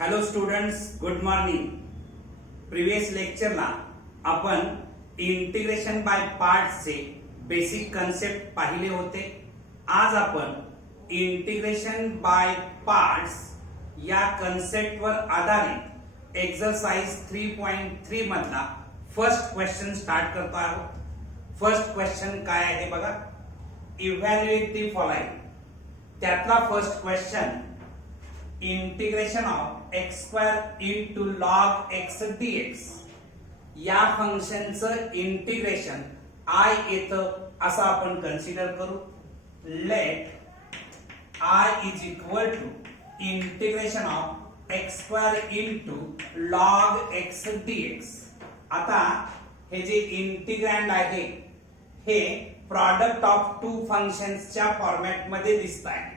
Hello students, good morning. Previous लेक्चरला आपण integration by पार्ट्सचे बेसिक कन्सेप्ट पाहिले होते. आज आपण इंटिग्रेशन बाय पार्ट्स या कन्सेप्टवर आधारित एक्सरसाइज 3.3 मधला फर्स्ट क्वेश्चन स्टार्ट करतो आहोत. फर्स्ट क्वेश्चन काय आहे बघा, इव्हॅल्युएट द फॉलोइंग. त्यातला first question, integration of x square into log x dx या फंक्शनचं इंटिग्रेशन I येतं असं आपण कन्सिडर करू. Let I is equal to integration of x square into log x dx. आता हे जे इंटिग्रँड आहे हे प्रॉडक्ट ऑफ टू फंक्शन्सच्या फॉर्मॅट मध्ये दिसत आहे.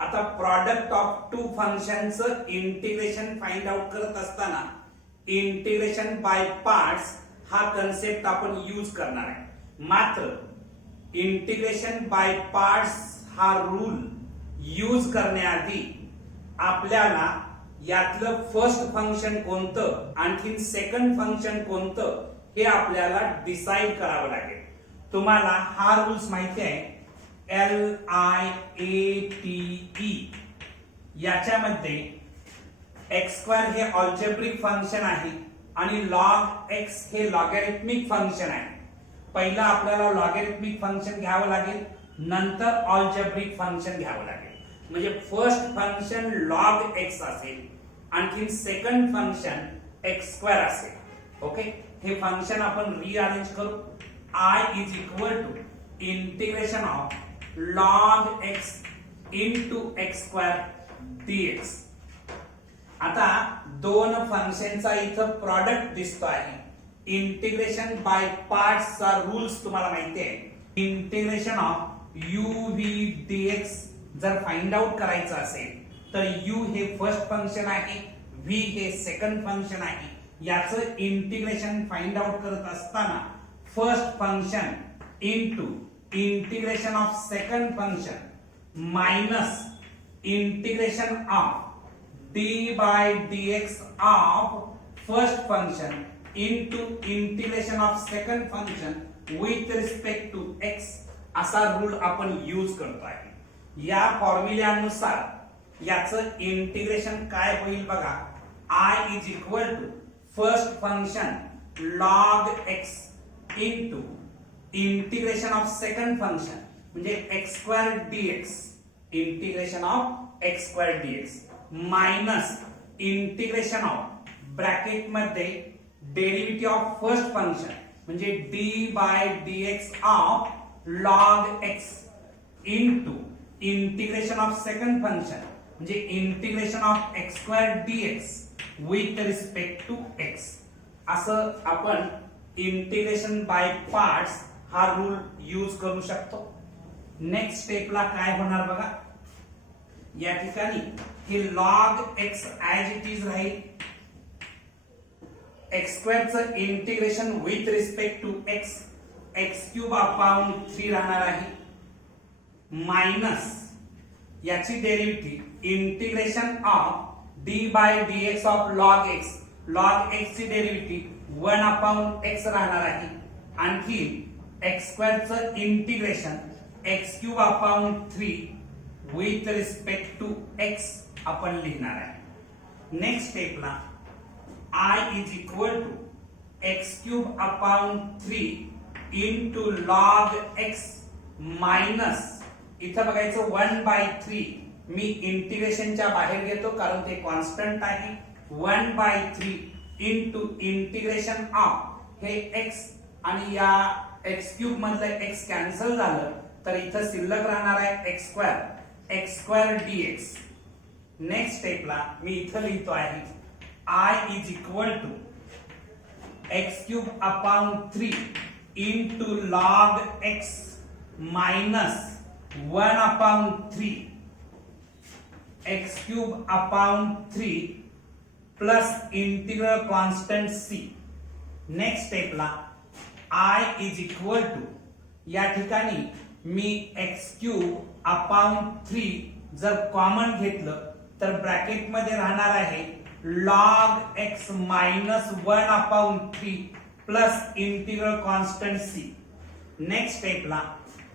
आता प्रॉडक्ट ऑफ टू फंक्शनचं इंटिग्रेशन फाइंड आउट करत असताना इंटिग्रेशन बाय पार्ट्स हा कन्सेप्ट आपण यूज करणार आहे. मात्र इंटिग्रेशन बाय पार्ट्स हा रूल यूज करण्याआधी आपल्याला यातलं फर्स्ट फंक्शन कोणतं आणखी सेकंड फंक्शन कोणतं हे आपल्याला डिसाइड करावं लागेल. तुम्हाला हा रूल्स माहिती आहे, LIATE. याच्यामध्ये x स्क्वेअर हे अल्जेब्रिक फंक्शन आहे आणि log x हे लॉगॅरिथमिक फंक्शन आहे. पहिला आपल्याला लॉगॅरिथमिक फंक्शन घ्यावं लागेल, नंतर अल्जेब्रिक फंक्शन घ्यावं लागेल. म्हणजे फर्स्ट फंक्शन log x असेल, आणखी सेकंड फंक्शन x स्क्वेअर असेल. ओके, हे फंक्शन आपण रिअरेंज करू. I is equal to integration of log x into x square dx. आता दोन फंक्शनचा इथं प्रॉडक्ट दिसतो आहे. इंटिग्रेशन बाय पार्ट्सचा रूल्स तुम्हाला माहिती आहे. इंटिग्रेशन ऑफ uv dx जर फाइंड आउट करायचं असेल तर u हे फर्स्ट फंक्शन आहे, v हे सेकंड फंक्शन आहे. याचं इंटिग्रेशन फाइंड आउट करत असताना first function into integration of second function minus integration of d by dx of first function into integration of second function with respect to x असा rule आपण use करतो आहे. या फॉर्म्युल्यानुसार याचं इंटिग्रेशन काय होईल बघा. I is equal to first function log x into integration of second function म्हणजे x square dx, integration of x square dx minus integration of bracket मध्ये डेरिव्हेटिव्ह ऑफ फर्स्ट फंक्शन म्हणजे d by dx of log x into integration of second function म्हणजे integration of x square dx with respect to x. असं आपण integration by parts हा rule use करू शकतो. Next स्टेपला काय होणार बघा, या ठिकाणी हे log x as it is राहील. x स्क्वेअरचं integration with respect to x, x cube upon 3 राहणार आहे, मायनस याची derivative integration of d by dx of log x, log x ची डेरिव्हेटिव्ह 1 अपॉन x राहणार आहे. आणखी x स्क्वेअरचं integration x cube upon 3 with respect to x आपण लिहिणार आहे. नेक्स्ट स्टेपला I is equal to x cube upon 3 into log x minus इथं बघायचं 1/3. मी इंटिग्रेशनच्या बाहेर घेतो कारण ते कॉन्स्टंट आहे. 1/3 इंटू इंटिग्रेशन ऑफ हे x आणि या x क्यूब मधलं x कॅन्सल झालं तर इथं शिल्लक राहणार आहे x स्क्वेअर dx. नेक्स्ट स्टेपला मी इथं लिहितो आहे I is equal to x cube upon 3 into log x minus 1 upon 3 x cube upon 3 plus integral constant c. Next स्टेपला I इज इक्वल टू या ठिकाणी मी x क्यूब अपॉन 3 जर common घेतलं तर ब्रॅकेट मध्ये राहणार आहे log x minus 1/3 plus integral constant c. Next स्टेपला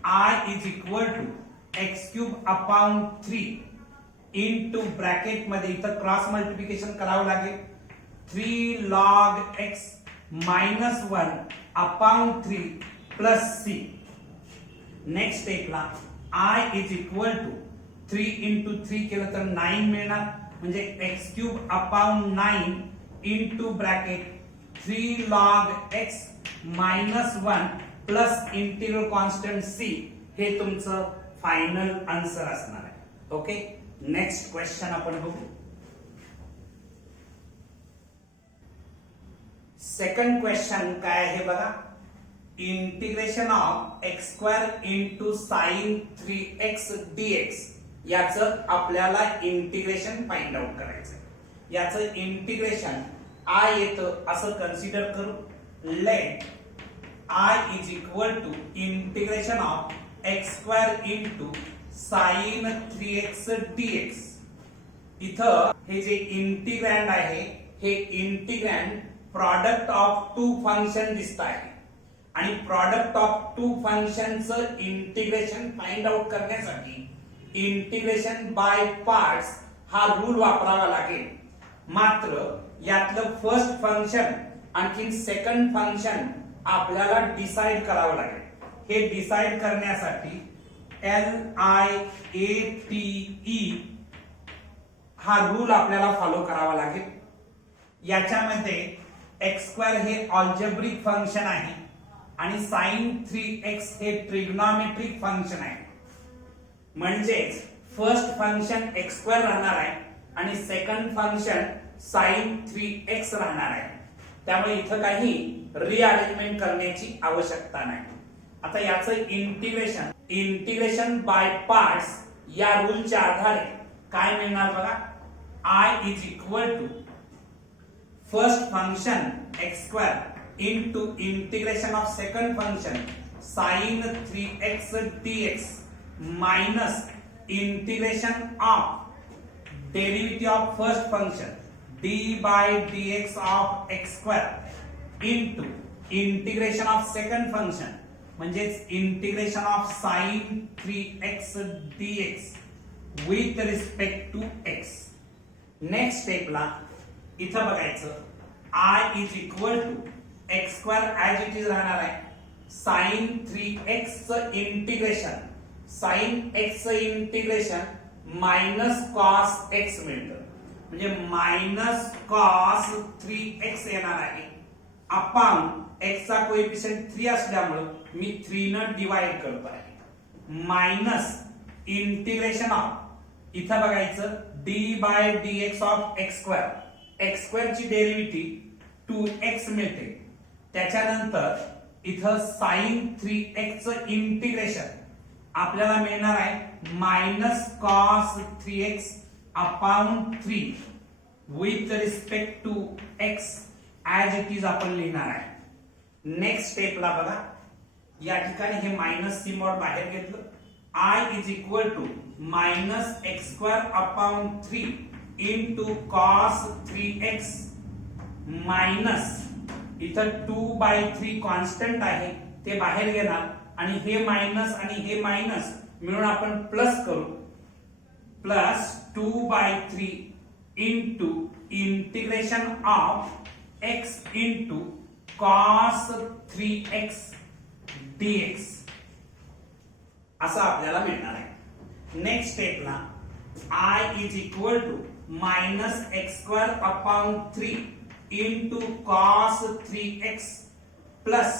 I is equal to x³ 3 into bracket मध्ये इथं क्रॉस मल्टिप्लिकेशन करावं लागेल 3 log x minus 1/3 plus c. Next स्टेपला I is equal to 3 into 3 केलं तर 9 मिळणार म्हणजे x³ 9 into bracket 3 log x minus 1 plus integral constant c हे तुमचं फायनल आन्सर असणार आहे. ओके, नेक्स्ट क्वेश्चन आपण बघू. सेकंड क्वेश्चन काय आहे बघा. Integration of x² into sine 3x dx याचं आपल्याला इंटिग्रेशन फाइंड आउट करायचं. याचं इंटिग्रेशन I येतं असं कन्सिडर करू. Let I is equal to integration of x² into sine 3x dx. इथं हे जे इंटिग्रँड आहे हे integrand product of two function दिसत आहे आणि प्रॉडक्ट ऑफ टू फंक्शनचं इंटिग्रेशन फाइंड आउट करण्यासाठी इंटिग्रेशन बाय पार्ट्स हा रूल वापरावा लागेल. मात्र यातलं फर्स्ट फंक्शन आणखी सेकंड फंक्शन आपल्याला डिसाइड करावं लागेल. हे डिसाइड करण्यासाठी LIATE हा रूल आपल्याला फॉलो करावा लागेल. याच्यामध्ये x² हे अल्जेब्रिक फंक्शन आहे आणि sin 3x हे ट्रिग्नॉमेट्रिक फंक्शन आहे. म्हणजेच फर्स्ट फंक्शन x² राहणार आहे आणि सेकंड फंक्शन sin 3x राहणार आहे. त्यामुळे इथं काही रिअरेंजमेंट करण्याची आवश्यकता नाही. आता याचं इंटिग्रेशन बाय पार्ट्स या रूलच्या आधारे काय मिळणार बघा. I is equal to first function x² into integration of second function sin 3x dx minus integration of derivative of first function d by dx of x² into integration of second function म्हणजेच integration of sin 3x dx with respect to x. Next स्टेपला इथं बघायचं I is equal to x² as it is राहणार आहे. sin 3x चं integration sin x चं integration minus cos x मिळतं म्हणजे मायनस cos 3x येणार आहे अपॉन x चा कोएफिशिएंट 3 असल्यामुळे मी 3 न डिवाइड करतो आहे मायनस इंटिग्रेशन ऑफ इथं बघायचं d by dx of x² ची डेरिव्हेटिव्ह 2x मिळते. त्याच्यानंतर इथं sin 3x चं इंटिग्रेशन आपल्याला मिळणार आहे minus cos 3x upon 3 with respect to x as it is आपण लिहिणार आहे. नेक्स्ट स्टेपला बघा या ठिकाणी हे मायनस सिम्बॉल बाहेर घेतलं. I is equal to minus x² upon 3 into cos 3x minus इथं 2/3 कॉन्स्टंट आहे ते बाहेर घेणार आणि हे मायनस आणि हे मायनस मिळून आपण प्लस करू plus 2/3 into integration of x into cos 3x dx असं आपल्याला मिळणार आहे. नेक्स्ट स्टेपला I is equal to minus x² upon 3 into cos 3x plus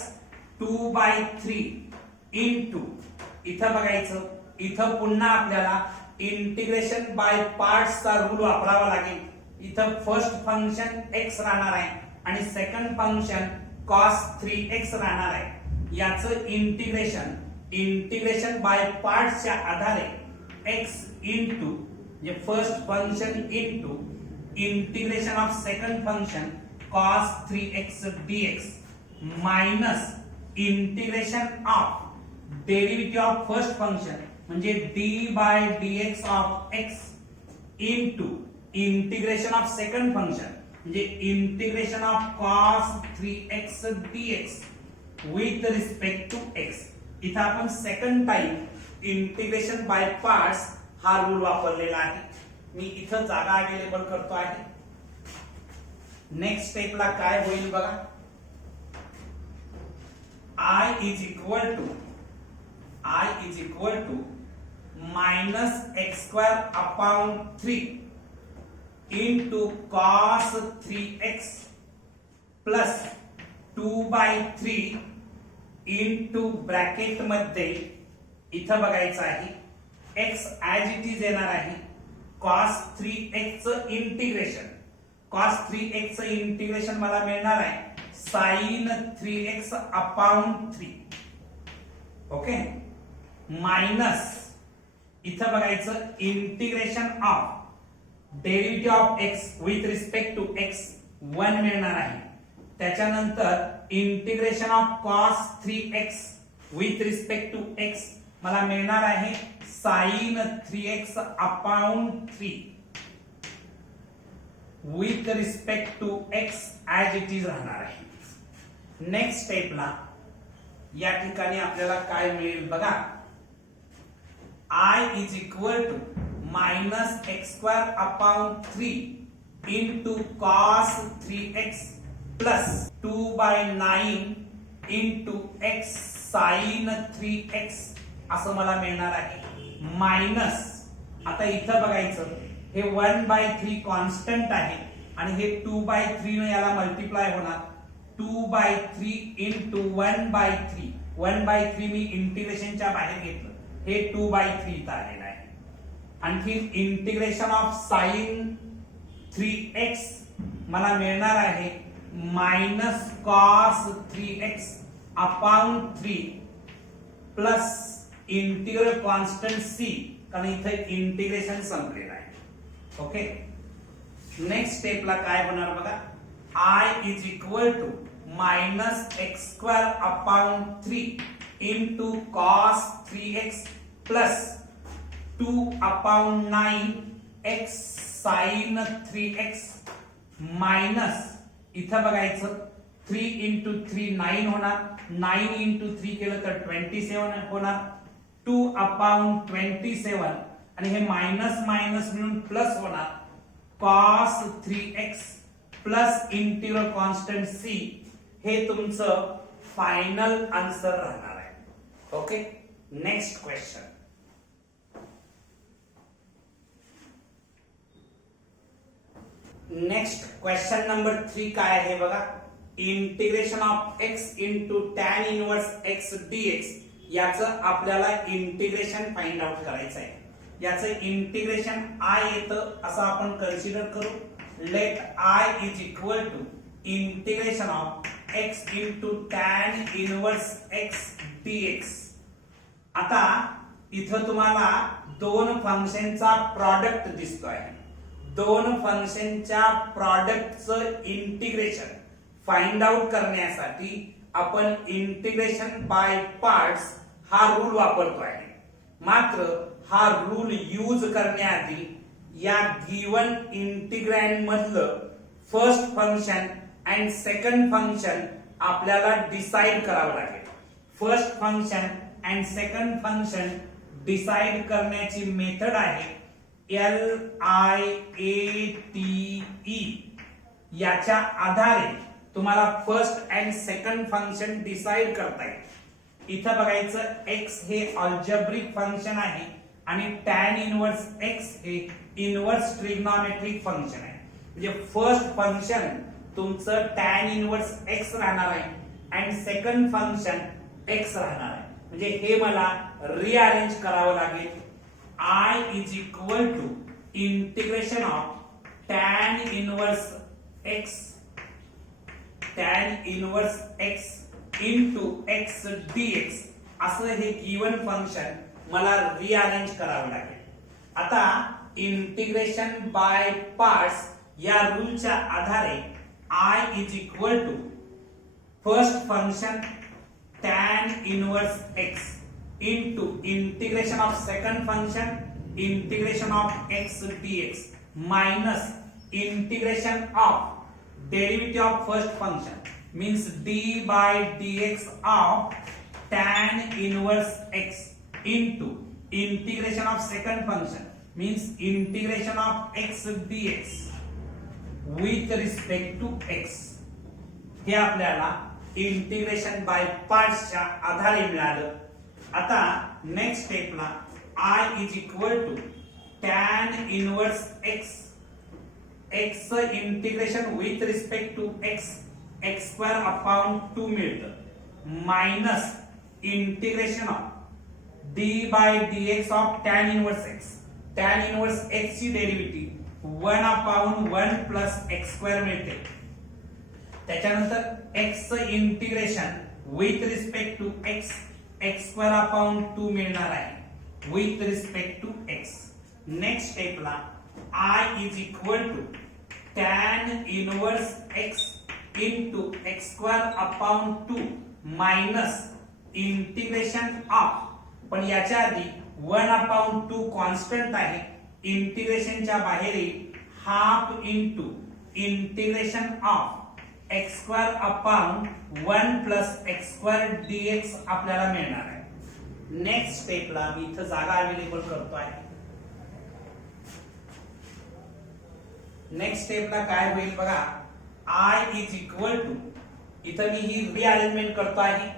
2/3 into इथं बघायचं इथं पुन्हा आपल्याला इंटिग्रेशन बाय पार्ट्सचा रूल वापरावा लागेल. इथं फर्स्ट फंक्शन x राहणार आहे आणि सेकंड फंक्शन cos 3x राहणार आहे. याचं इंटिग्रेशन बाय पार्ट्सच्या आधारे x इंटू म्हणजे first function into integration of second function cos 3x dx minus integration of derivative of first function म्हणजे d by dx of x into integration of second function म्हणजे integration of cos 3x dx with respect to x. इथं आपण second time integration by parts हा rule वापरलेला आहे. मी इथं जागा available करतो आहे. नेक्स्ट स्टेपला काय होईल बघा. I is equal to minus x square upon 3 into cos 3x plus 2 by 3 into bracket मध्ये इथं बघायचं आहे x as it is येणार आहे. cos 3x चं इंटिग्रेशन, cos 3x चं इंटिग्रेशन मला मिळणार आहे sin 3x upon 3. Okay, minus इथं बघायचं integration of derivative of x with respect to x 1 मिळणार आहे. त्याच्यानंतर integration of cos 3x with respect to x मला मिळणार आहे sin 3x upon 3 with respect to x as it is राहणार आहे. नेक्स्ट स्टेपला या ठिकाणी आपल्याला काय मिळेल बघा. I is equal to minus x square upon 3 into cos 3x plus 2 by 9 into x sin 3x असं मला मिळणार आहे. मायनस आता इथं बघायचं हे 1 by 3 कॉन्स्टंट आहे आणि हे 2 by 3 ने याला मल्टिप्लाय होणार. 2 by 3 into 1 by 3. 1 by 3 मी इंटिग्रेशनच्या बाहेर घेतलं, हे 2 by 3 इथं आलेलं आहे. आणखी इंटिग्रेशन ऑफ साइन 3x मला मिळणार आहे minus cos 3x upon 3 plus integral constant c, कारण इथे इंटिग्रेशन संपलेलं आहे. ओके, नेक्स्ट स्टेपला काय होणार बघा. I is equal to minus x square upon 3 into cos 3x plus 2 upon 9 x sin 3x minus इथं बघायचं 3 into 3 9 होणार. 9 into 3 केलं तर 27 होणार. 2 upon 27 आणि हे मायनस मायनस मिळून प्लस होणार. cos 3x plus integral constant c हे तुमचं फायनल आन्सर राहणार आहे. Okay, next question. Next question number 3 काय आहे बघा. Integration of x into tan inverse x dx याचं आपल्याला इंटिग्रेशन फाइंड आउट करायचं आहे. याचं इंटिग्रेशन I येतं असं आपण कन्सिडर करू. Let I is equal to integration of x into tan inverse x dx. आता इथं तुम्हाला दोन फंक्शनचा प्रॉडक्ट दिसतोय. दोन फंक्शनच्या प्रॉडक्टचं इंटिग्रेशन फाइंड आउट करण्यासाठी आपण इंटिग्रेशन बाय पार्ट्स हा रूल वापरतोय. मात्र हा रूल यूज करण्याआधी या गिवन इंटिग्रँड मधलं first function and second function आपल्याला डिसाइड करावं लागेल. First function and second function decide करण्याची मेथड आहे LIATE. याच्या आधारे तुम्हाला first and second function decide करता येईल. इथं बघायचं x हे अल्जेब्रिक फंक्शन आहे आणि tan इनवर्स x हे इनवर्स ट्रिग्नोमेट्रिक फंक्शन आहे. म्हणजे फर्स्ट फंक्शन तुमचं tan इनवर्स x राहणार आहे आणि सेकंड फंक्शन x राहणार आहे. म्हणजे हे मला रिअरेंज करावं लागेल. I is equal to integration of tan inverse x into x dx असं हे गिवन फंक्शन मला रिअरेंज करावं लागेल. आता इंटिग्रेशन बाय पार्ट्स या रूलच्या आधारे I is equal to first function tan inverse x into integration of second function integration of x dx minus integration of derivative of first function means d by dx of tan inverse x into integration of second function means integration of x dx with respect to x. हे आपल्याला integration bye पार्ट्सच्या आधारे मिळालं. आता next स्टेपला I is equal to tan inverse x x integration with respect to x x square upon 2 मिळतं minus integration of d by dx of tan inverse x. tan inverse x ची derivative 1 upon 1 plus x square मिळते. त्याच्यानंतर x चं integration with respect to x x square upon 2 मिळणार आहे with respect to x. Next स्टेपला I is equal to tan inverse x into x square upon 2 minus integration of, पण याच्या आधी 1 upon 2 constant आहे, इंटिग्रेशनच्या बाहेर half into integration of x square upon 1 plus x square dx आपल्याला मिळणार आहे. नेक्स्ट स्टेपला मी इथं जागा अवेलेबल करतो आहे. नेक्स्ट स्टेपला काय होईल बघा, I इज इक्वल टू, इथं मी ही रिअरेंजमेंट करतो आहे,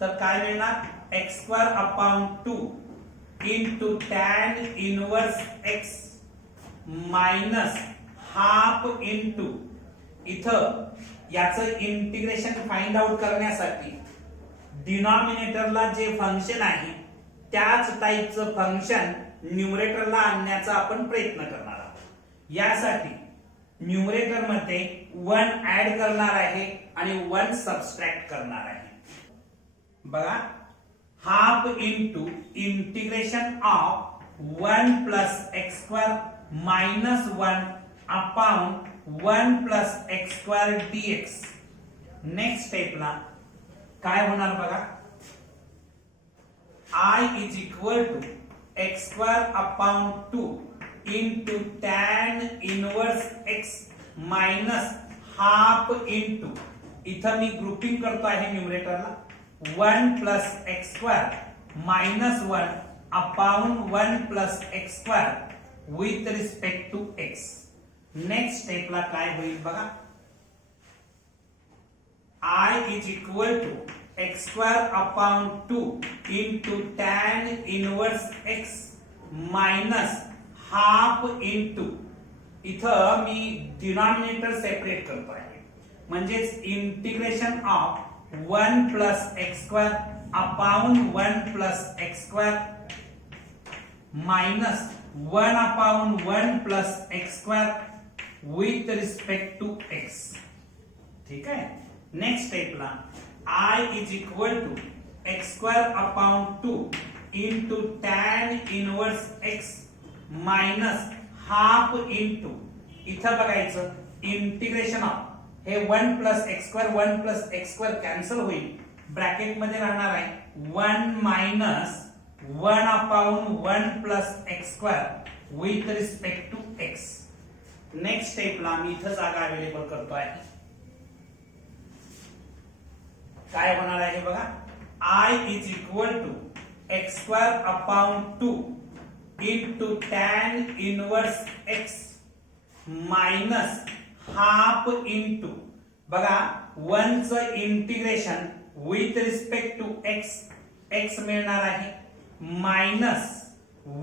तर काय मिळणार x square upon 2 into tan inverse x minus half into, इथं याचं इंटिग्रेशन फाइंड आउट करण्यासाठी डिनॉमिनेटरला जे फंक्शन आहे त्याच टाइपचं फंक्शन न्यूमरेटरला आणण्याचा आपण प्रयत्न करणार आहोत. यासाठी न्यूमरेटर मध्ये 1 ऍड करणार आहे आणि 1 सबट्रॅक्ट करणार आहे. बघा, half into integration of 1 plus x square minus 1 upon 1 plus x square dx. Next स्टेपला काय होणार बघा, I is equal to x square upon 2 into tan inverse x minus half into, इथं मी ग्रुपिंग करतो आहे न्यूमरेटरला, 1 plus x square minus 1 upon 1 plus x square with respect to x. Next स्टेपला काय होईल बघा, I is equal to x square upon 2 into tan inverse x minus half into, इथं मी डिनॉमिनेटर सेपरेट करतो आहे, म्हणजेच integration of 1 plus x square upon 1 plus x square minus 1 upon 1 plus x square with respect to x. ठीक आहे. Next स्टेपला I is equal to x square upon 2 into tan inverse x minus half into, इथं बघायचं integration of हे 1 plus x square 1 plus x square cancel होईल, bracket मध्ये राहणार आहे 1 minus 1 upon 1 plus x square with respect to x. Next स्टेपला मी इथं जागा अवेलेबल करतो आहे. काय होणार आहे बघा, I is equal to x square upon 2 into tan inverse x minus half into, बघा 1 चं integration with respect to x x मिळणार आहे minus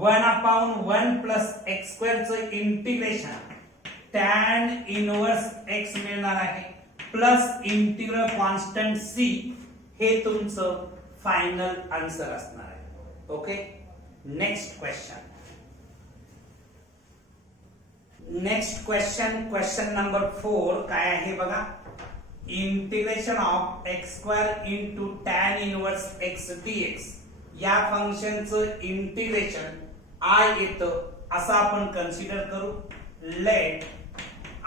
1 upon 1 plus x square चं इंटिग्रेशन tan इनवर्स x मिळणार आहे प्लस इंटिग्रल कॉन्स्टंट c. हे तुमचं final answer असणार आहे. Okay. Next question. Question number 4 काय आहे बघा, integration of x square into tan inverse x dx. या फंक्शनचं इंटिग्रेशन I येतं असं आपण कन्सिडर करू. Let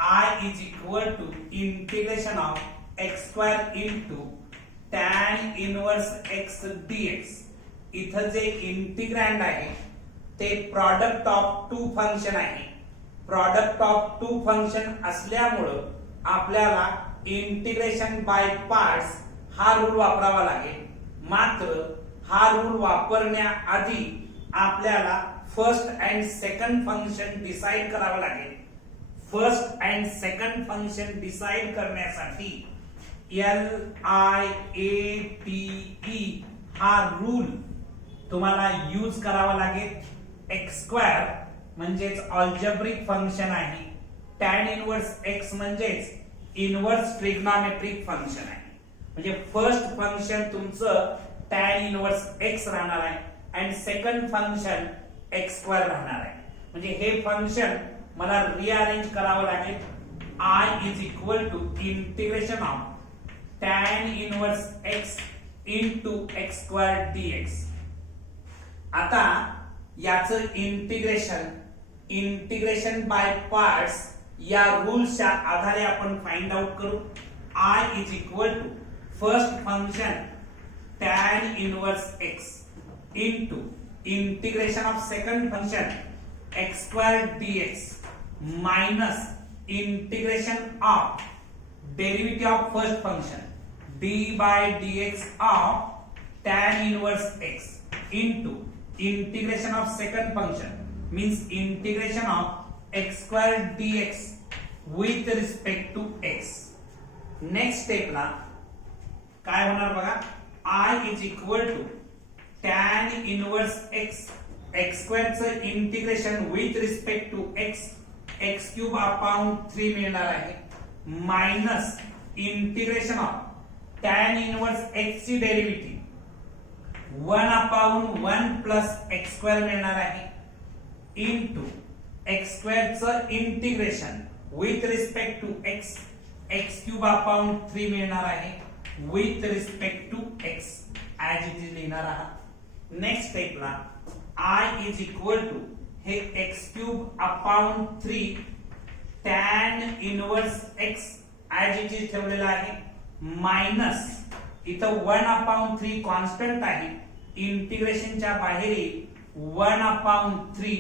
I is equal to integration of x square into tan inverse x dx. इथं जे इंटिग्रँड आहे ते प्रॉडक्ट ऑफ टू फंक्शन आहे. प्रॉडक्ट ऑफ टू फंक्शन असल्यामुळं आपल्याला इंटिग्रेशन बाय पार्ट्स हा रूल वापरावा लागेल. मात्र हा रूल वापरण्याआधी आपल्याला first and second function decide करावं लागेल. First and second function decide करण्यासाठी LIATE हा रूल तुम्हाला यूज करावा लागेल. एक्स स्क्वेअर म्हणजेच अल्जेब्रिक फंक्शन आहे. टॅन इनव्हर्स एक्स म्हणजेच इनव्हर्स ट्रिग्नॉमेट्रिक फंक्शन आहे. म्हणजे फर्स्ट फंक्शन तुमचं टॅन इनव्हर्स एक्स राहणार आहे आणि सेकंड फंक्शन एक्स स्क्वेअर राहणार आहे. म्हणजे हे फंक्शन मला रिअरेंज करावं लागेल. I is equal to integration of tan inverse x into x square dx. आता याचं इंटिग्रेशन बाय पार्ट्स या रूलच्या आधारे आपण फाइंड आउट करू. I is equal to first function tan inverse x into integration of second function x square dx minus integration of derivative of first function d by dx of tan inverse x into integration of second function means integration of x square dx with respect to x. Next step ला काय होणार बघा. I is equal to tan inverse x x square चं integration with respect to x x cube upon 3 मिळणार आहे minus integration of tan inverse x ची derivative 1 upon 1 plus x square मिळणार आहे into x square चं integration with respect to x x cube upon 3 मिळणार आहे with respect to x as it is लिहिणार आहात. नेक्स्ट स्टेपला I is equal to हे x cube upon 3 tan inverse x as it is ठेवलेला आहे minus इथं 1 upon 3 कॉन्स्टंट आहे. इंटिग्रेशनच्या बाहेर 1 upon 3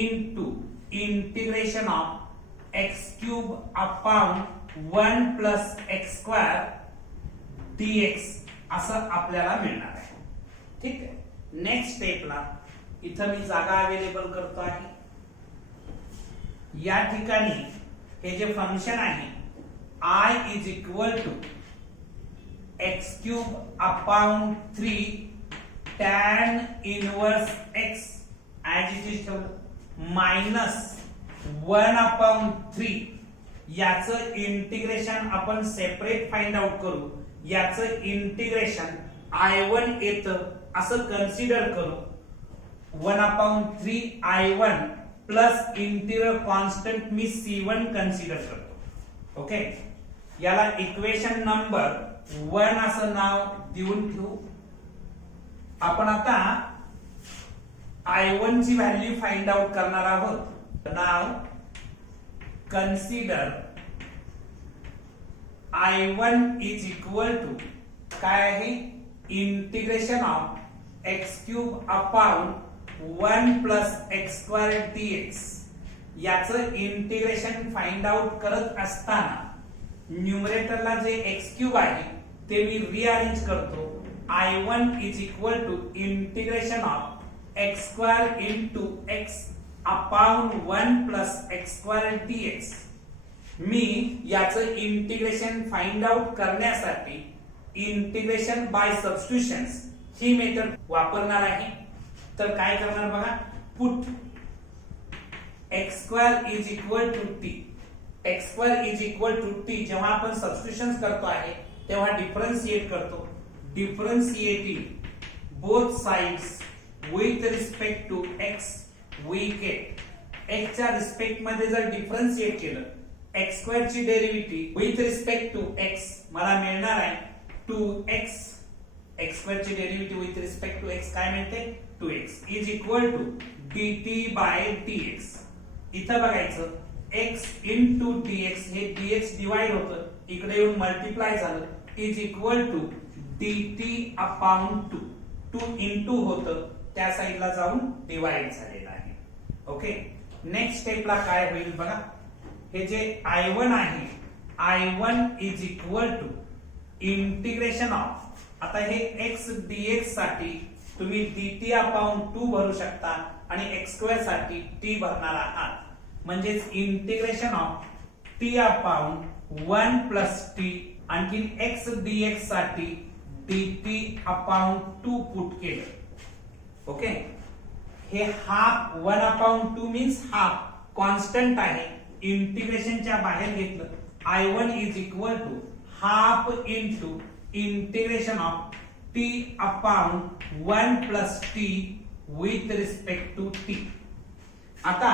into integration of x cube upon 1 plus x square dx असं आपल्याला मिळणार आहे. ठीक आहे. नेक्स्ट स्टेपला इथं मी जागा अवेलेबल करतो आहे. या ठिकाणी हे जे फंक्शन आहे I is equal to x cube upon 3 tan inverse x as it is minus 1 upon 3 याचं इंटिग्रेशन आपण सेपरेट फाइंड आउट करू. याचं इंटिग्रेशन I1 येतं असं कन्सिडर करू. 1 upon 3 I1 plus integral constant मी C1 कन्सिडर करतो. ओके. याला इक्वेशन नंबर 1 असं नाव देऊन ठेवू. आपण आता I1 ची व्हॅल्यू फाइंड आउट करणार आहोत. नाव consider I1 is equal to काय आहे integration of x cube upon 1 plus x square dx. याचं इंटिग्रेशन फाइंड आउट करत असताना न्यूमरेटरला जे x क्यूब आहे ते मी रिअरेंज करतो. I1 is equal to integration of x square into x upon 1 plus x square dx. मी याचं इंटिग्रेशन फाइंड आउट करण्यासाठी इंटिग्रेशन बाय सबस्टिट्यूशन्स ही मेथड वापरणार आहे. तर काय करणार बघा. Put x square is equal to t. x square is equal to t जेव्हा आपण सबस्टिट्यूशन्स करतो आहे तेव्हा डिफरन्शिएट करतो. Differentiating both sides with respect to x we get x च्या रिस्पेक्ट मध्ये जर डिफरन्शिएट केलं x स्क्वेअर ची derivative with respect to x मला मिळणार आहे 2x. x स्क्वेअर ची derivative with respect to x काय मिळते 2x is equal to dt by dx. इथं बघायचं x इंटू dx हे dx डिवाइड होतं इकडे येऊन मल्टिप्लाय झालं is equal to dt upon 2. 2 into होतं त्या साईडला जाऊन डिवाइड झालेला आहे. ओके, नेक्स्ट स्टेपला काय होईल बघा. हे जे I1 आहे, I1 is equal to integration of, आता हे x dx साठी तुम्ही dt अपॉन 2 भरू शकता आणि x² साठी t भरणार आहात. म्हणजेच integration of t upon 1 plus t, आणखी x dx साठी dt अपॉन 2 पुट केलं. ओके, हे half 1 upon 2 means half constant आहे, इंटिग्रेशनच्या बाहेर घेतलं. I1 is equal to half into integration of t upon 1 plus t with respect to t. आता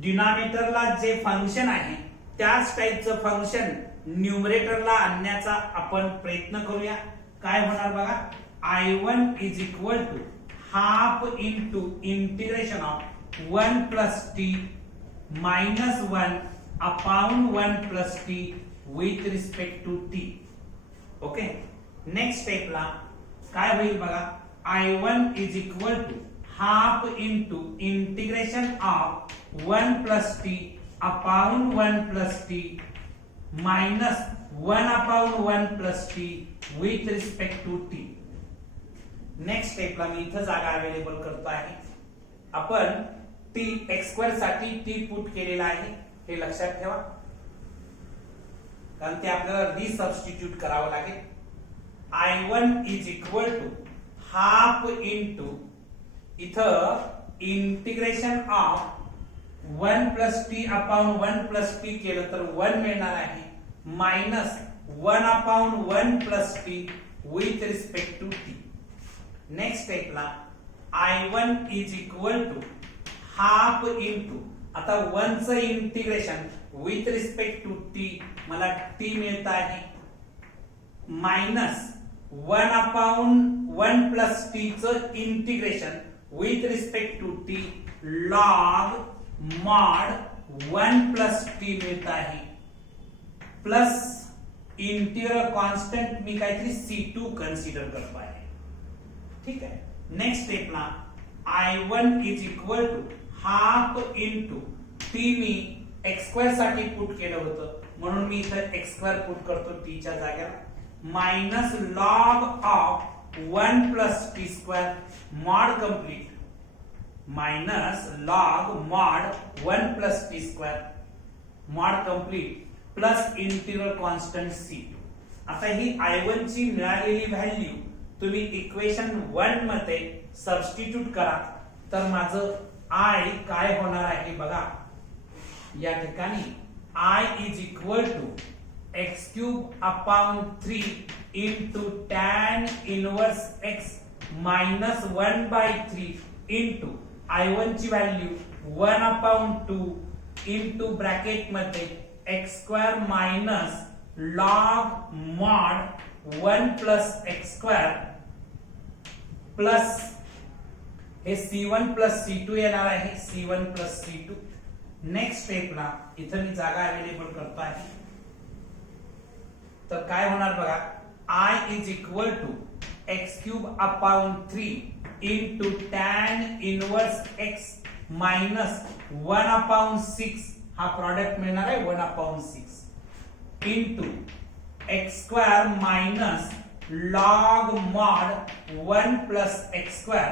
डिनॉमिनेटरला जे फंक्शन आहे त्याच टाइपचं फंक्शन न्यूमरेटरला आणण्याचा आपण प्रयत्न करूया. काय होणार बघा, I1 is equal to half into integration of 1 plus t minus 1 upon 1 plus t with respect to t. Okay, next स्टेपला काय होईल बघा, I1 is equal to half into integration of 1 plus t upon 1 plus t minus 1 upon 1 plus t with respect to t. Next स्टेपला मी इथं जागा available करतो आहे. आपण t x² साठी t पुट केलेला आहे, हे लक्षात ठेवा, कारण ते आपल्याला रिसबस्टिट्यूट करावं लागेल. I1 is equal to half into इथं integration of 1 plus t upon 1 plus t केलं तर 1 मिळणार आहे, minus 1 upon 1 plus t with respect to t. Next स्टेपला I1 is equal to half into, आता 1 चं integration with respect to t मला t मिळत आहे, माइनस 1 अपॉन 1 प्लस टी चं integration with respect to t log mod 1 plus T मिळत आहे, plus integral constant मी काहीतरी C2 कन्सिडर करतो आहे. ठीक आहे, नेक्स्ट स्टेपला I1 is equal to half into t मी x² साठी पुट केलं होतं म्हणून मी इथं x² पुट करतो t च्या जागेला, minus log of 1 plus t² mod complete, minus log mod 1 plus t² mod complete plus integral constant C2. आता ही I1 ची मिळालेली व्हॅल्यू तुम्ही इक्वेशन 1 मध्ये सबस्टिट्यूट करा तर माझं I काय होणार आहे बघा. या ठिकाणी I is equal to x³ upon 3 into tan inverse x minus 1/3 into I1 ची व्हॅल्यू 1 अपॉन 2 इंटू ब्रॅकेट मध्ये x² minus log mod 1 plus x² plus हे C1 प्लस C2 येणार आहे, C1 प्लस C2. नेक्स्ट स्टेपला इथं मी जागा available करतो आहे तर काय होणार बघा, I is equal to x³ upon 3 into tan inverse x minus 1 upon 6, हा प्रॉडक्ट मिळणार आहे 1 upon 6 into x² minus log mod 1 plus x²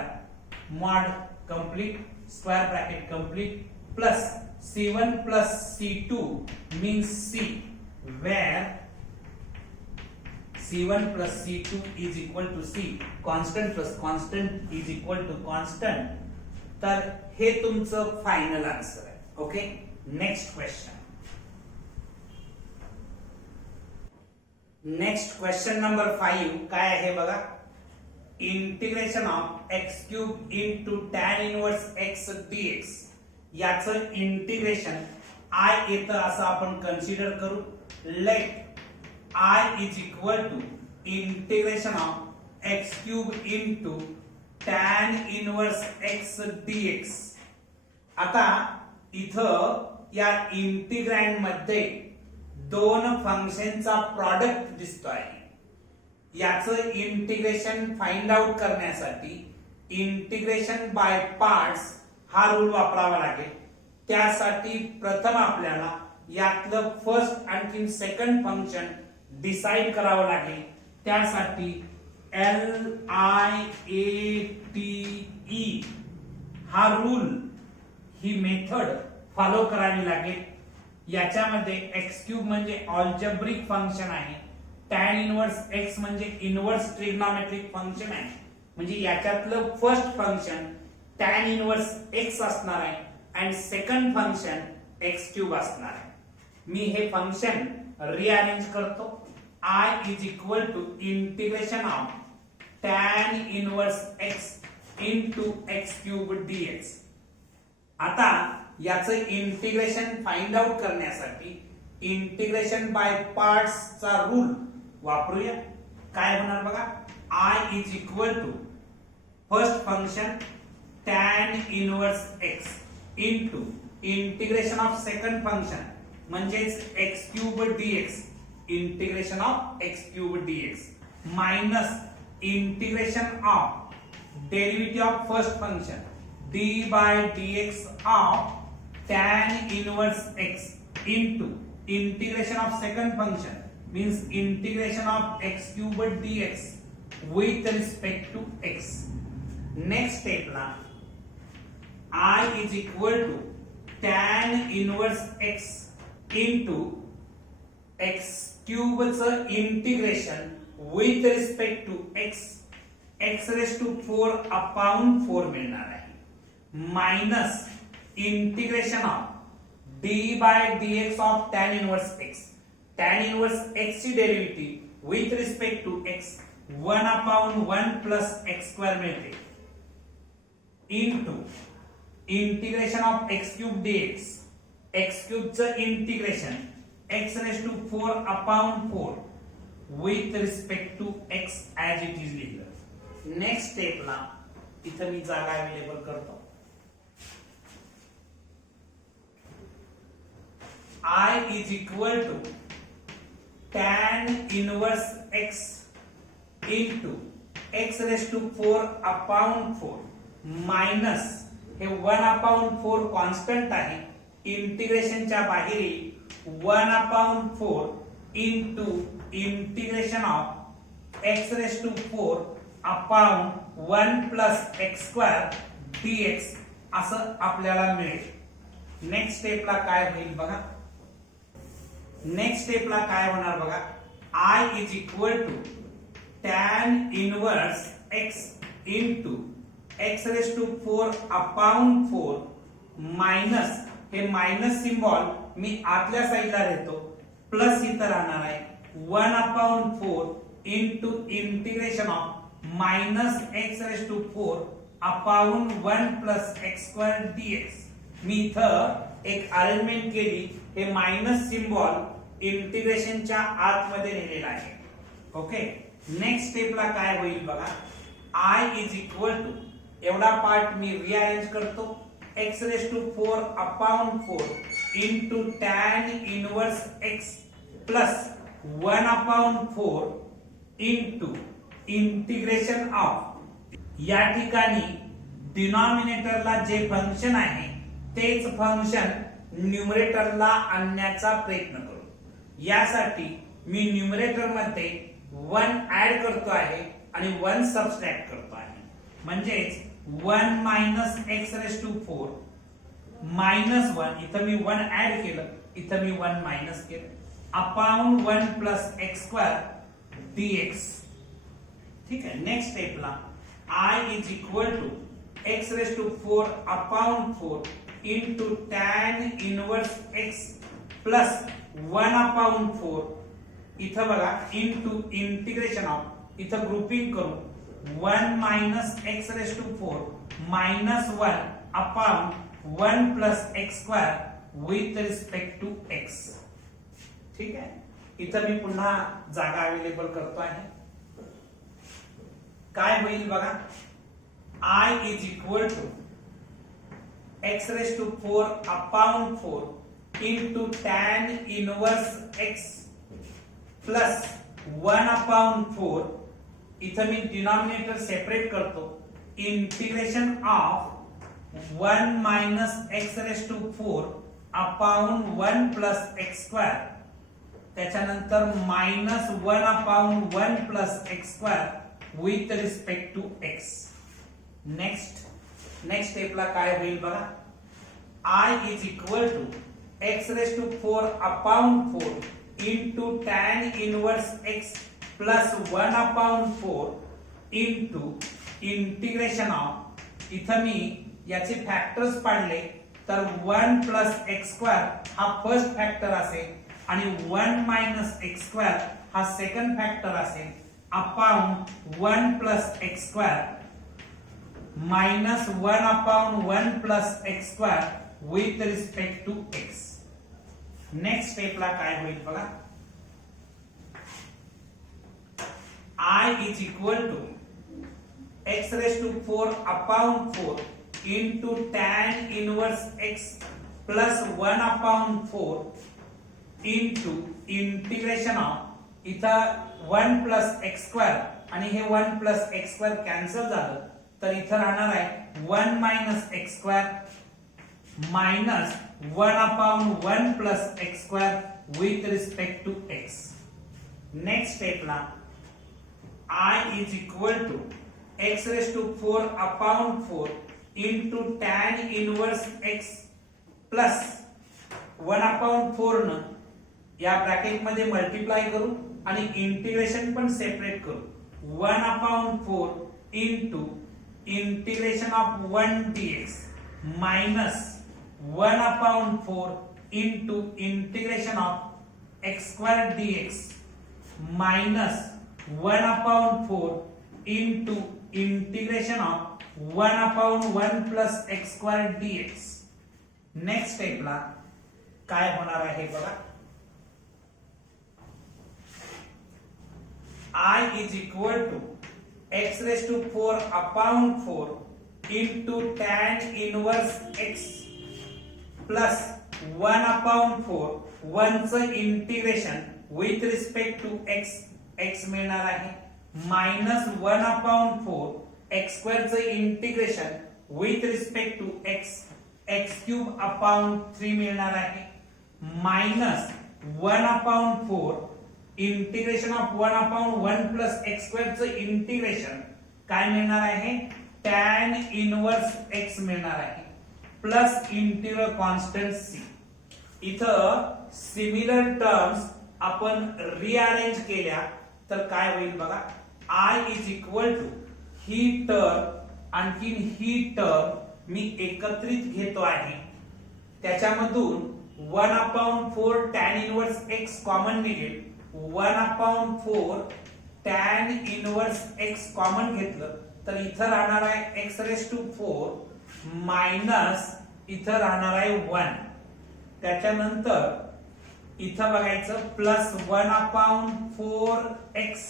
mod complete square bracket complete plus C1 plus C2 means C, where C1 plus C2 is equal to C, constant plus constant is equal to constant. तर हे तुमचं final answer आहे. Okay, next question. Next question number 5 काय आहे बघा, integration of x³ into tan inverse x dx याचं integration I येतं असं आपण कन्सिडर करू. Let I is equal to integration of x³ into tan inverse x dx. आता इथं या इंटिग्रँड मध्ये दोन फंक्शनचा प्रॉडक्ट दिसतो आहे. याचं इंटिग्रेशन फाइंड आउट करण्यासाठी इंटिग्रेशन बाय पार्ट्स हा रूल वापरावा लागेल. त्यासाठी प्रथम आपल्याला यातलं फर्स्ट आणखी सेकंड फंक्शन डिसाइड करावं लागेल. त्यासाठी LIATE हा रूल ही मेथड फॉलो करावी लागेल. याच्यामध्ये x क्यूब म्हणजे अल्जेब्रिक फंक्शन आहे, tan इनवर्स x म्हणजे इनवर्स ट्रिग्नोमेट्रिक फंक्शन आहे. म्हणजे याच्यातलं first function tan inverse x असणार आहे आणि सेकंड फंक्शन x क्यूब असणार आहे. मी हे फंक्शन रिअरेंज करतो. I is equal to integration of tan inverse x into x cube dx. आता याचं इंटिग्रेशन फाइंड आउट करण्यासाठी इंटिग्रेशन बाय पार्ट्स चा रूल वापरूया. काय होणार बघा, I is equal to first function tan inverse x into integration of second function म्हणजेच x cube dx, integration of x cube dx minus integration of derivative of first function d by dx of tan inverse x into integration of second function means integration of x cubed dx with respect to x. Next step ला I is equal to tan inverse x into x cube चं integration with respect to x raised to 4 upon 4 मिळणार आहे minus integration of d by dx of tan inverse x. tan inverse x ची derivative with respect to x 1 upon 1 plus x square मिळते into integration of x cube dx, x cube चं integration x raised to 4 upon 4 with respect to x as it is लिहिलं. Next स्टेपला इथं मी जागा available करतो. I is equal to tan inverse x into x raised to 4 upon 4 minus हे 1 upon 4 constant आहे, इंटिग्रेशनच्या बाहेर 1 upon 4 into integration of x raised to 4 upon 1 plus x square dx असं आपल्याला मिळेल. नेक्स्ट स्टेपला काय होईल बघा, नेक्स्ट स्टेपला काय होणार बघा, I is equal to tan inverse x into x raised to 4 upon 4 minus हे मायनस सिम्बॉल मी आतल्या साईडला घेतो, प्लस इथं राहणार आहे 1 upon 4 into integration of minus x raised to 4 upon 1 plus x square dx. मी इथं एक अरेंजमेंट केली, हे मायनस सिम्बॉल इंटिग्रेशनच्या आतमध्ये नेलेला आहे. ओके, नेक्स्ट स्टेपला काय होईल बघा, I is equal to एवढा पार्ट मी रिअरेंज करतो x raised to 4 upon 4 into tan inverse x plus 1 upon 4 into integration of, या ठिकाणी डिनॉमिनेटरला जे फंक्शन आहे तेच फंक्शन न्यूमरेटरला आणण्याचा प्रयत्न करू. यासाठी मी न्यूमरेटर मध्ये 1 ऍड करतो आहे आणि 1 सबट्रॅक्ट करतो आहे. म्हणजेच 1 minus x raised to 4 minus 1, इथं मी 1 ऍड केलं, इथं मी 1 मायनस केलं, upon 1 plus x square dx. ठीक आहे. नेक्स्ट स्टेपला I is equal to x raised to 4 upon 4 into tan inverse x plus 1 upon 4 इथं बघा into इंटिग्रेशन ऑफ, इथं ग्रुपिंग करू 1 minus x raised to 4 minus 1 upon 1 plus x square with respect to x. ठीक आहे. इथं मी पुन्हा जागा available करतो आहे. काय होईल बघा, I is equal to x raised to 4 upon 4 into tan inverse x plus 1 upon 4. इथं मी डिनॉमिनेटर सेपरेट करतो, integration of 1 minus x raise to 4 upon 1 plus x square, त्याच्यानंतर minus 1 upon 1 plus x square with respect to x. Next स्टेपला काय होईल बघा, I is equal to x raised to 4 upon 4 into tan inverse x plus 1 upon 4 into integration of, इथं मी याचे factors पाडले तर 1 plus x square हा first factor असेल आणि 1 मायनस एक्स स्क्वेअर हा सेकंड फॅक्टर असेल upon 1 plus x square minus 1 upon 1 plus x square with respect to x. Next स्टेपला काय होईल बघा, I is equal to x raised to 4 upon 4 into tan inverse x plus 1 upon 4 into integration of, इथं 1 plus x square आणि हे 1 plus x square cancel झालं तर इथं राहणार आहे 1 minus x square minus 1 upon 1 plus x square with respect to x. Next step ला I is equal to x raised to 4 upon 4 into tan inverse x plus 1 upon 4 न या bracket मध्ये multiply करू आणि इंटिग्रेशन पण separate करू. 1 upon 4 into integration of 1 dx minus 1 upon 4 into integration of x square dx minus 1 upon 4 into integration of 1 upon 1 plus x square dx. Next स्टेपला काय होणार आहे बघा, I is equal to x raised to 4 upon 4 into tan inverse x plus 1 upon 4 1 चं integration with respect to x, x मिळणार आहे minus 1 upon 4 x square चं integration with respect to x, x cube upon 3 मिळणार आहे minus 1 upon 4 integration of 1 upon 1 plus x square चं integration काय मिळणार आहे tan इनवर्स x मिळणार आहे प्लस इंटिग्रल कॉन्स्टंट c. इथं सिमिलर टर्म्स आपण रिअरेंज केल्या तर काय होईल बघा, I is equal to he term आणखी ही टर्म मी एकत्रित घेतो आहे, त्याच्यामधून 1 upon 4 tan inverse x common निघेल, 1 upon 4 tan inverse x common घेतलं तर इथं राहणार आहे x raised to 4 मायनस इथं राहणार आहे 1, त्याच्यानंतर इथं बघायचं plus 1 upon 4x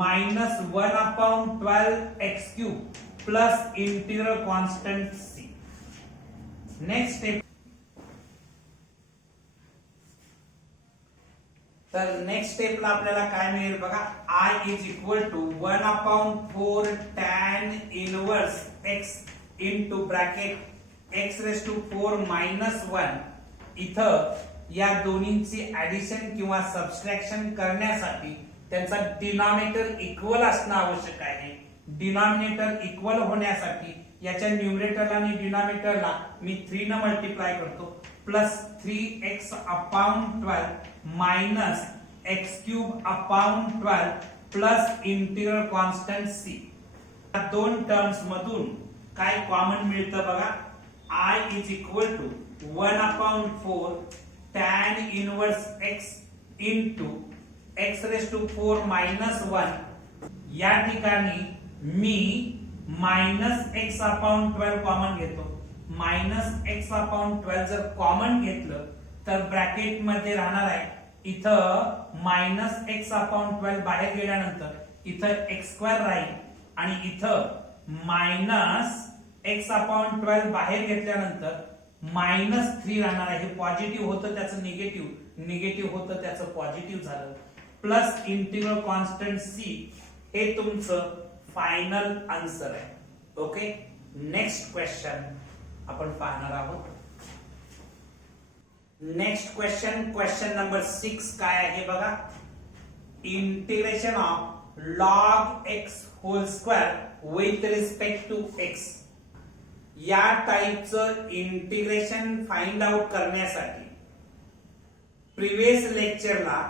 minus 1 upon 12x cube plus integral constant c. Next step, तर नेक्स्ट स्टेपला आपल्याला काय मिळेल बघा, I is equal to 1 upon 4 tan inverse x into bracket x raised to 4 minus 1. इथं या दोन्हींची ऍडिशन किंवा सबट्रॅक्शन करण्यासाठी त्यांचा डिनॉमिनेटर इक्वल असणं आवश्यक आहे. डिनॉमिनेटर इक्वल होण्यासाठी याच्या न्यूमरेटरला आणि डिनॉमिनेटरला मी 3 न मल्टिप्लाय करतो plus 3x upon 12 minus x cube upon 12 plus integral constant c. या दोन टर्म्स मधून काय कॉमन मिळतं बघा, I is equal to 1 upon 4 tan inverse x into x raised to 4 minus 1. या ठिकाणी मी मायनस एक्स अपॉन 12 कॉमन घेतो. मायनस एक्स अपॉन 12 जर कॉमन घेतलं तर ब्रॅकेट मध्ये राहणार आहे इथं मायनस एक्स अपॉन 12 बाहेर गेल्यानंतर इथं एक्स स्क्वेअर राहील आणि इथं मायनस एक्स अपॉन 12 बाहेर घेतल्यानंतर मायनस 3 राहणार आहे. हे पॉझिटिव्ह होतं त्याचं निगेटिव्ह, निगेटिव्ह होतं त्याचं पॉझिटिव्ह झालं प्लस इंटिग्रल कॉन्स्टंट c. हे तुमचं फायनल आन्सर आहे. ओके, नेक्स्ट क्वेश्चन आपण पाहणार आहोत. नेक्स्ट क्वेश्चन नंबर 6 काय आहे बघा. Integration of log x whole square with respect to x. या टाइपचं इंटिग्रेशन फाइंड आउट करण्यासाठी प्रिव्हियस लेक्चरला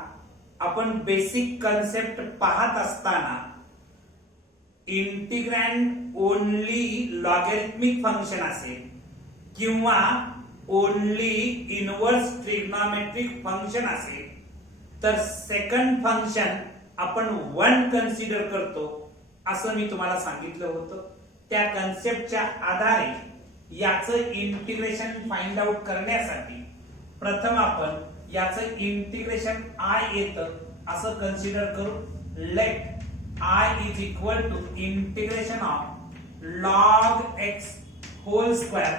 आपण बेसिक कन्सेप्ट पाहत असताना इंटिग्रँड ओनली लॉगॅरिथमिक फंक्शन असेल किंवा ओनली इनवर्स ट्रिग्नोमेट्रिक फंक्शन असेल तर सेकंड फंक्शन आपण 1 कन्सिडर करतो असं मी तुम्हाला सांगितलं होतं. त्या कन्सेप्टच्या आधारे याचं इंटिग्रेशन फाइंड आउट करण्यासाठी प्रथम आपण याचं इंटिग्रेशन आय येतं असं कन्सिडर करू. Let I is equal to integration of log x whole square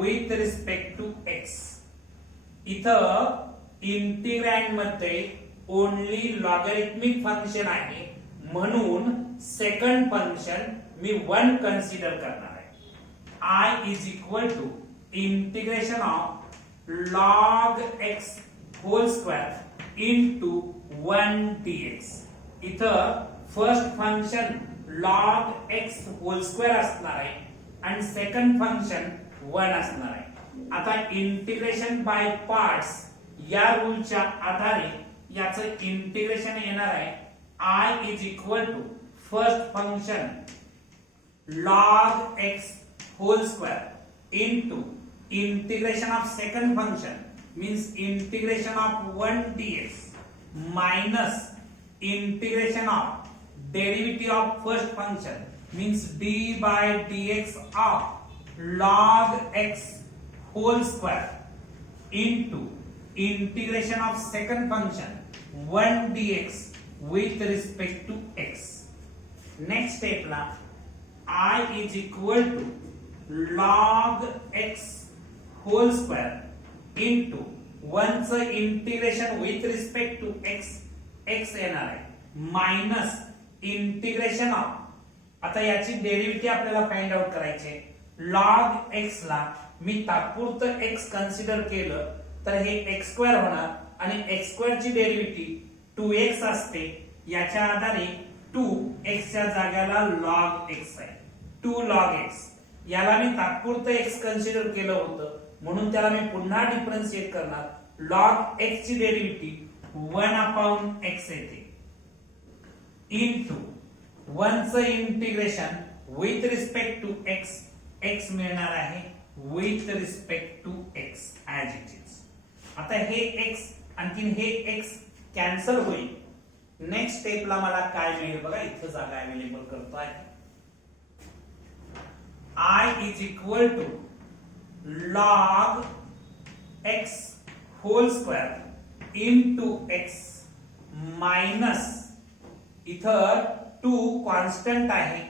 with respect to x. इथं इंटिग्रँड मध्ये ओनली लॉगॅरिथमिक फंक्शन आहे म्हणून सेकंड फंक्शन मी 1 कन्सिडर करणार आहे. I is equal to integration of log x whole square into 1 dx. इथं first function log x whole square असणार आहे आणि सेकंड फंक्शन 1 असणार आहे. आता इंटिग्रेशन बाय पार्ट्स या रूलच्या आधारे याचं इंटिग्रेशन येणार आहे. I is equal to first function log x whole square into integration of second function means integration of 1 dx minus integration of derivative of first function means d by dx of log x whole square into integration of second function 1 dx with respect to x. Next step ला I is equal to log x whole square into 1 च integration with respect to x येणार आहे minus integration of. आता याची derivative आपल्याला find out करायचे. log x ला मी तात्पुरतं x कन्सिडर केलं तर हे x स्क्वेअर होणार आणि x स्क्वेअर ची डेरिव्हेटिव्ह 2x असते. याच्या आधारे 2x च्या जागेला log x आहे. 2 log x याला मी तात्पुरतं x कन्सिडर केलं होतं म्हणून त्याला मी पुन्हा डिफरन्शिएट करणार. log x ची डेरिव्हेटिव्ह 1 अपॉन x येते इनटू 1 चं integration with respect to x मिळणार आहे with respect to x as it is. आता हे x आणखीन हे x कॅन्सल होईल. नेक्स्ट स्टेपला मला काय मिळेल बघा. इथे जागा अवेलेबल करतो आहे. I is equal to log x whole square into x minus इथं 2 कॉन्स्टंट आहे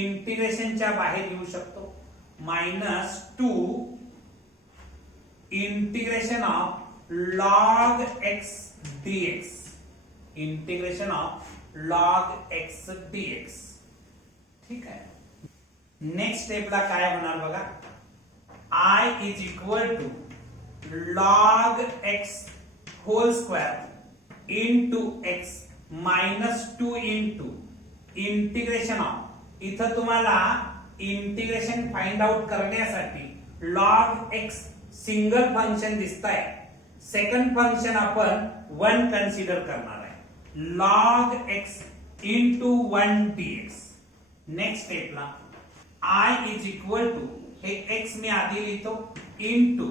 इंटिग्रेशनच्या बाहेर येऊ शकतो minus 2 integration of log x dx. Integration of log x dx. ठीक आहे. नेक्स्ट स्टेपला काय होणार बघा. I is equal to log x whole square into x minus 2 into integration of. इथं तुम्हाला इंटिग्रेशन फाइंड आउट करण्यासाठी log x सिंगल फंक्शन दिसत आहे. सेकंड फंक्शन आपण 1 कन्सिडर करणार आहे. log x into 1 dx. Next स्टेपला I इज इक्वल टू हे x मी आधी लिहितो into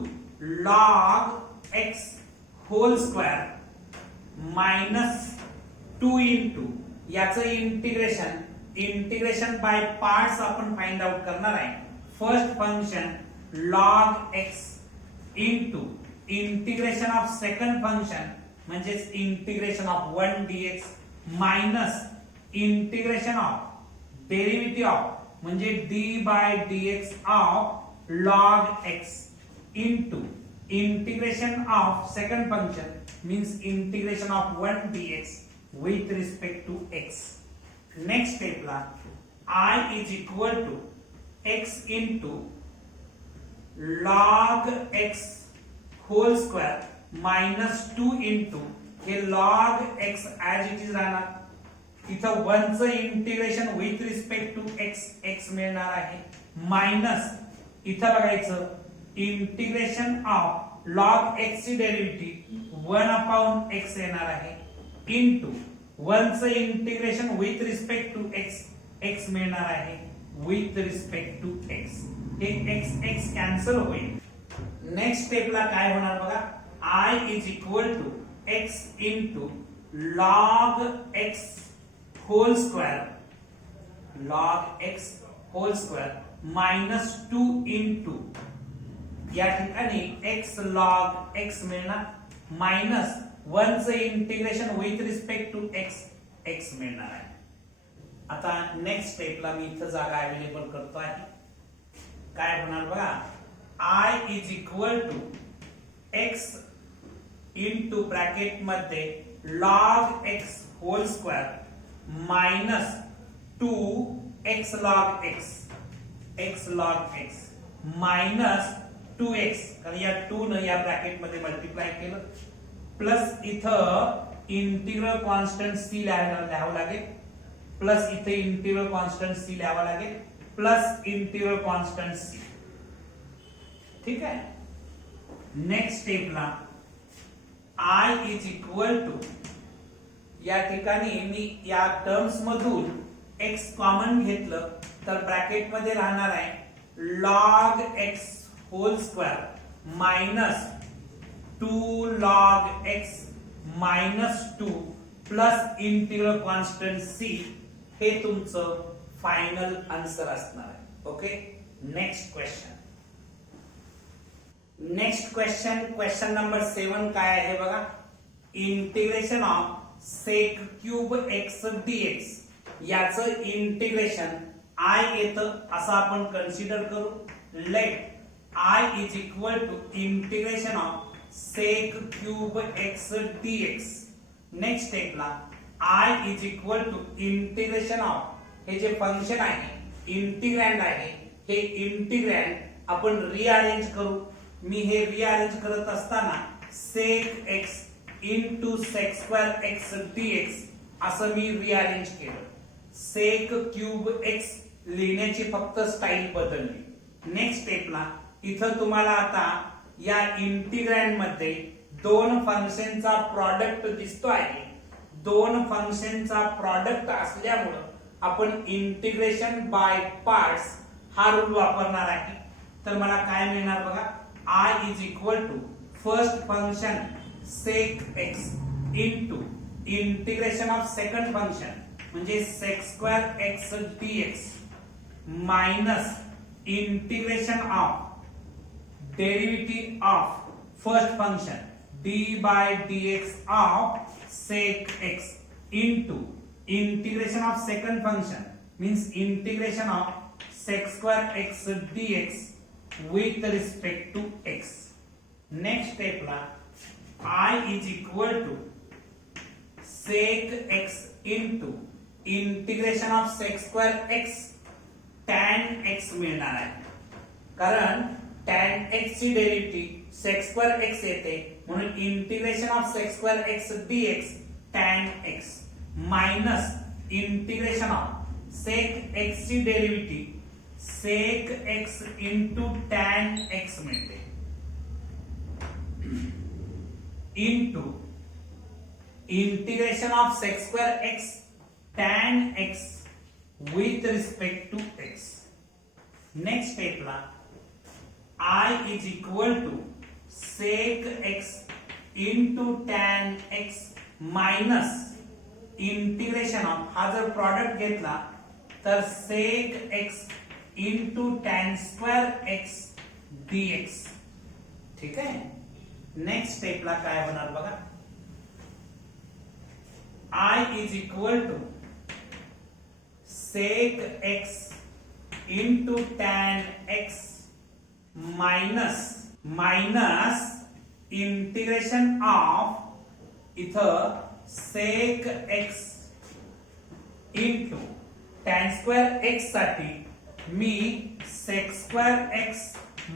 log x whole square minus 2 into याचं इंटिग्रेशन बाय पार्ट्स आपण फाइंड आउट करणार आहे. First function log x into integration of second function म्हणजेच integration of 1 dx minus integration of derivative of म्हणजे d by dx of log x into integration of second function means integration of 1 dx with respect to x. Next step ला I is equal to x into log x whole square minus 2 into हे log x as it is राहणार इथं 1 चं integration with respect to x x मिळणार आहे minus इथं बघायचं integration of log x ची डेरिव्हेटिव्ह 1 अपॉन एक्स येणार आहे इंटू 1 चं integration with respect to x x मिळणार आहे विथ रिस्पेक्ट टू एक्स हे एक्स एक्स कॅन्सल होईल नेक्स्ट स्टेपला काय होणार बघा I is equal to x into log x whole square log x whole square minus 2 into या ठिकाणी एक्स लॉग एक्स मिळणार मायनस 1 चं integration with respect to x x मिळणार आहे आता नेक्स्ट स्टेपला मी इथं जागा अवेलेबल करतो आहे काय होणार बघा I is equal to x into bracket मध्ये log x whole square minus 2 x log x log x minus 2x कारण या 2 न या ब्रॅकेट मध्ये मल्टिप्लाय केलं प्लस इथं इंटिग्रल कॉन्स्टंट c लिहावं लागेल प्लस इथे इंटिग्रल कॉन्स्टंट c लिहावं लागेल प्लस इंटिग्रल कॉन्स्टंट c ठीक आहे नेक्स्ट स्टेपला I इज इक्वल टू या ठिकाणी मी या टर्म्स मधून x कॉमन घेतलं तर ब्रॅकेट मध्ये राहणार आहे log x whole square minus 2 log x minus 2 plus integral constant c हे तुमचं फायनल आन्सर असणार आहे ओके नेक्स्ट क्वेश्चन नंबर 7 काय आहे बघा integration of sec cube x dx याचं इंटिग्रेशन I येतं असं आपण कन्सिडर करू let I is equal to integration of sec cube x dx next स्टेपला I is equal to integration of हे जे फंक्शन आहे इंटिग्रँड आहे हे इंटिग्रँड आपण रिअरेंज करू मी हे रिअरेंज करत असताना sec x into sec square x dx असं मी रिअरेंज केलं सेक क्यूब एक्स लिहिण्याची फक्त स्टाईल बदलली नेक्स्ट स्टेपला इथं तुम्हाला आता या इंटिग्रँड मध्ये दोन फंक्शनचा प्रॉडक्ट दिसतो आहे दोन फंक्शनचा प्रॉडक्ट असल्यामुळे आपण इंटिग्रेशन बाय पार्ट्स हा रूल वापरणार आहे तर मला काय मिळणार बघा I is equal to first function sec x into integration of second function म्हणजे sec square x dx minus integration of derivative of first function d by dx of sec x into integration of second function means integration of sec square x dx with respect to x next step ला I is equal to sec x into integration of sec square x tan x मिळणार आहे कारण tan x ची derivative sec square x येते म्हणून integration of sec square x dx tan x minus integration of sec x ची derivative sec x into tan x मिळते into integration of sec square x tan x with respect to x next स्टेपला I is equal to sec x into tan x minus integration of हा जर product घेतला तर sec x into tan square x dx ठीक आहे next स्टेपला काय होणार बघा I is equal to sec x into tan x minus integration of इथं sec x into tan square x साठी मी sec square x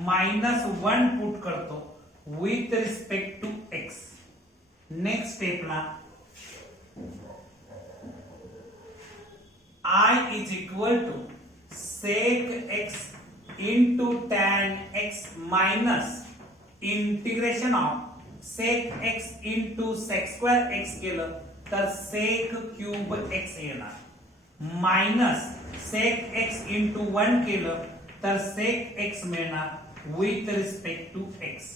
minus 1 put करतो with respect to x. Next स्टेपला I is equal to sec x into tan x minus integration of sec x into sec square x केलं तर sec cube x येणार minus sec x into 1 केलं तर sec x मिळणार with respect to x.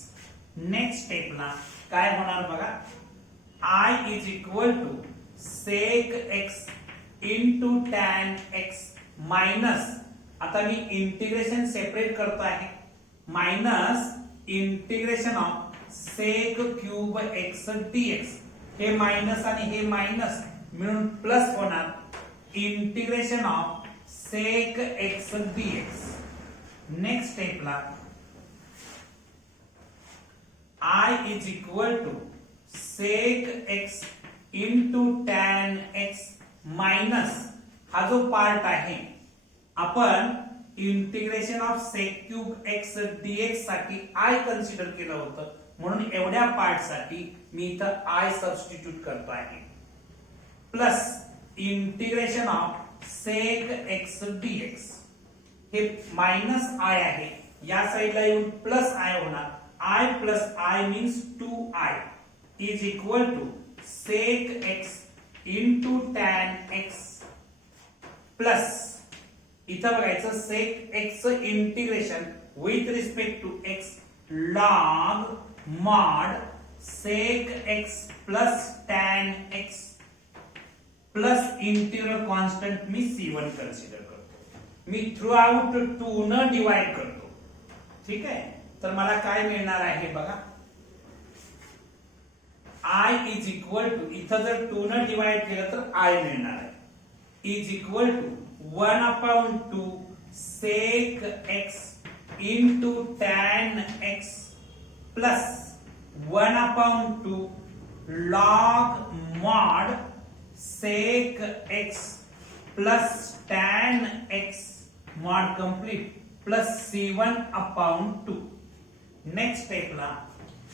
Next स्टेपला काय होणार बघा, I is equal to sec x into tan x minus, आता मी इंटिग्रेशन सेपरेट करतो आहे, minus integration of sec cube x dx. हे मायनस आणि हे मायनस मिळून प्लस होणार integration of sec x dx. Next स्टेपला I is equal to sec x into tan x minus, हा जो पार्ट आहे आपण integration of sec cube x dx साठी I कन्सिडर केलं होतं, म्हणून एवढ्या पार्ट साठी मी इथं I सबस्टिट्यूट करतो आहे, plus integration of sec x dx. हे मायनस I आहे, या साइडला येऊन प्लस I होणार. I plus I means 2I is equal to sec x into tan x plus, इथं बघायचं sec x integration with respect to x log mod sec x plus tan x plus integral constant मी C1 consider करतो. मी through out 2 न divide करतो. ठीक आहे, तर मला काय मिळणार आहे बघा, I is equal to, इथं जर 2 न डिवाइड केलं तर I मिळणार आहे, is equal to 1 upon 2 sec x into tan x plus 1 upon 2 log mod sec x plus tan x mod complete plus C1 upon 2. Next स्टेपला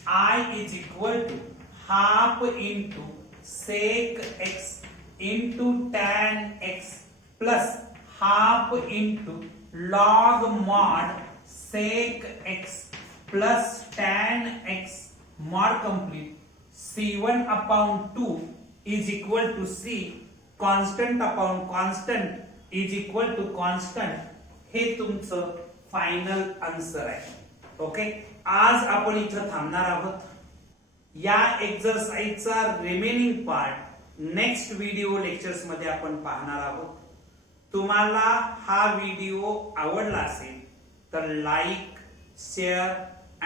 I is equal to half into sec x into tan x plus half into log mod sec x plus tan x mod complete C1 upon 2 is equal to C, constant upon constant is equal to constant. हे तुमचं final answer आहे. Okay, आज आपण इथं थांबणार आहोत. या एक्सरसाइजचा remaining part next video lectures मध्ये आपण पाहणार आहोत. तुम्हाला हा व्हिडिओ आवडला असेल तर लाईक, शेअर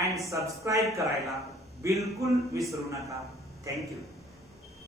अँड सबस्क्राईब करायला बिलकुल विसरू नका. थँक्यू.